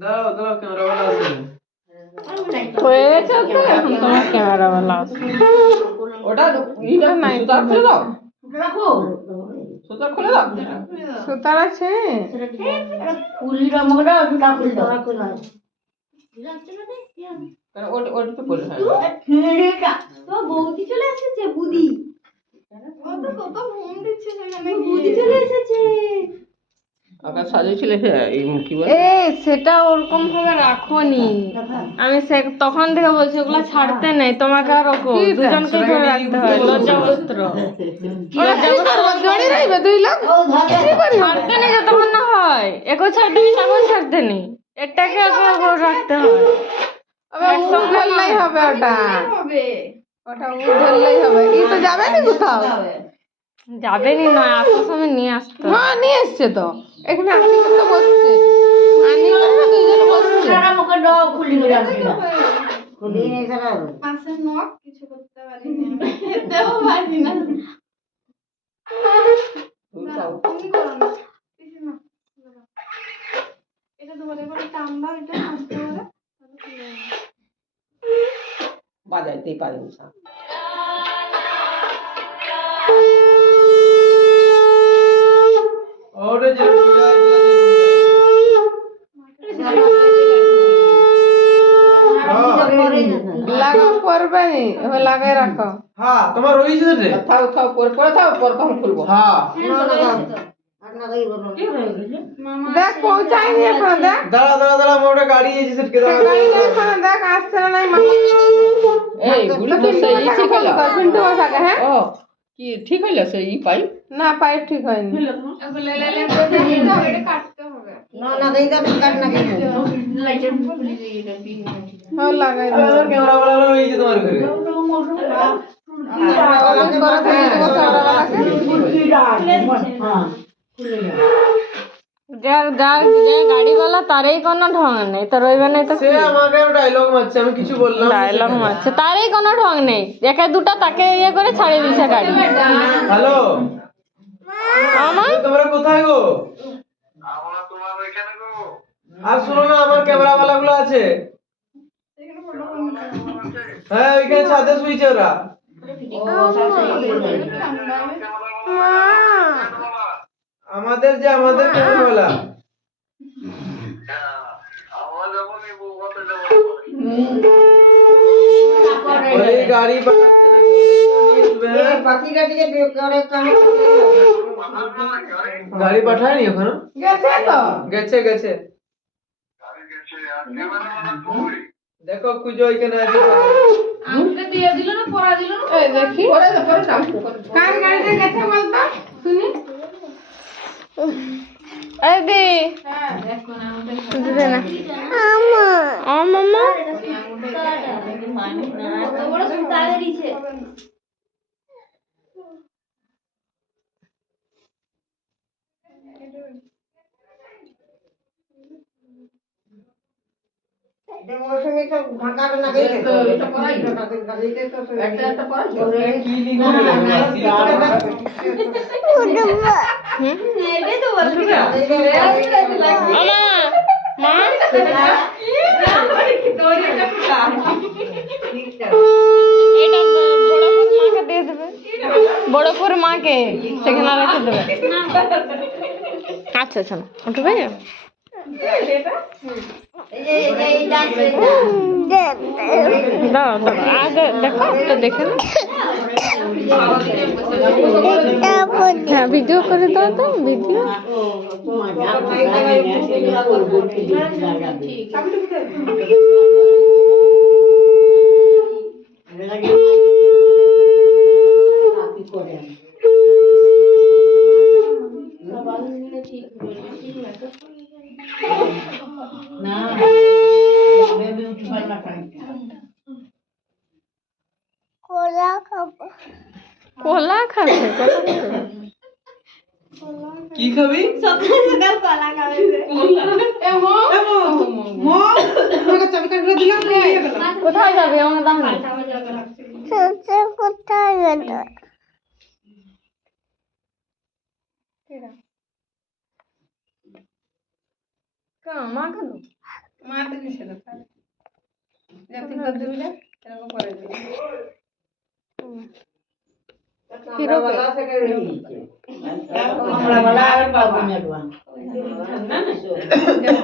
দাঁড়াও দাঁড়াও, ক্যামেরাওয়ালা আসবে। হয়ে গেছে তো, এখন তোমার ক্যামেরাওয়ালা আসবে। ওটা ইটা নাই, সুতা খুলে দাও, সুতা খুলে দাও। সুতার আছে। ওটা তো পড়ে হয়। বৌদি চলে এসেছে, বুদি কত ঘুম দিচ্ছে সেখানে, বুদি চলে এসেছে। আবার সাজিয়েছিলে কি বলে? এ সেটা ওরকম ভাবে রাখোনি, আমি তখন থেকে বলছি ওগুলা ছাড়তে নেই, তোমাকে আর ওকে দুজনকে ধরে রাখতে হয়। লজ্জাবস্ত্র জড়িয়ে রাখবে দুই লোক, ছাড়তে নেই যতক্ষণ না হয়। একে ছাড়তে নেই, তাকেও ছাড়তে নেই, এটাকে রাখতে হয়। ধরলেই হবে, ওটা ধরলেই হবে। ই তো যাবে না কোথাও, যাবেনি নয়, আসার সময় নিয়ে আসতো। হ্যাঁ নিয়ে এসছে তো, এখানে আসি তো বসছে, আনি না দুইজনে বসছে। পাশের নখ কিছু করতে পারিনি, খেতেও পারি না। তুমি করো না, পিসিমা এটা ধরে করে টানবা, এটা আস্তে করে বাজাইতেই পারি না। ওরে যে লাগাও পড়বে নি, এবার লাগাই রাখো। হ্যাঁ তোমার রয়েছে রে, থাও থাও, পরে থাও, পরে কখন খুলবো। হ্যাঁ দেখ পৌঁছায়নি এখন, দেখ দাঁড়া দাঁড়া দাঁড়া, মোটা গাড়ি এসে সেটকে দাঁড়া। গাড়ি নেই এখন, দেখ আসছে না নাই মামা। এই বুড়ি তো সেই ঠিক হলো। পিন্টু থাকে। হ্যাঁ ও কি ঠিক হইলো সেই পাই? না, পাইপ ঠিক হয়নি। কাটতে হবে। হ্যাঁ লাগাই দাও। আমার ক্যামেরা वाला রয়েছে তোমার ঘরে। গাড়িওয়ালা তারই কোনো ঢং নেই, তো রইবে না তো সে আমাকে ডায়লগ মারছে, আমি কিছু বললাম না। ডায়লগ মারছে, তারই কোনো ঢং নেই। একে দুটা তাকে ইয়ে করে ছাড়িয়ে দিচ্ছে গাড়ি। হ্যালো আমার তোমরা কোথায় গো? আমরা তোমার ওইখানে গো। আর শোনো না, আমার ক্যামেরা वाला গুলো আছে। হ্যাঁ ওইখানে ছাদে শুইছে ওরা। আমাদের ক্যামেরা वाला। ওই গাড়ি পাঠাচ্ছে নাকি, গাড়ি পাঠায়নি এখনো? গেছে তো, গেছে গেছে। দেখো খুঁজো, এখানে আছে। আমাকে দিয়ে দিল না, পড়া দিল না। এই দেখি কার গাড়িতে গেছে বলতো শুনি। এই দি হ্যাঁ দেখো না, আমাদের দে না আমা আমা কত বড় সুতা বেরিয়েছে। কি লিখবে? এটাই তো বলছি না। মা এটা বড়পুর মাকে দিয়ে দেবে, বড়পুর মাকে সেখানে রেখে দেবে। আচ্ছা আচ্ছা, উঠবে দাও দাও, আগে দেখো তো, দেখে না। হ্যাঁ ভিডিও করে দাও তো, ভিডিও। কলা খাবে, কি খাবি? সকাল সকাল কলা খাবে যে। কোথায় যাবে আমার দাম নেই। কোথায় গেল মা? কেন মারতে দিছে না তাহলে যা তুই কর দিবি না এরকম করে দিবি আমরা वाला से कर रही है আমরা বলা আর বাবু মেঘবা जब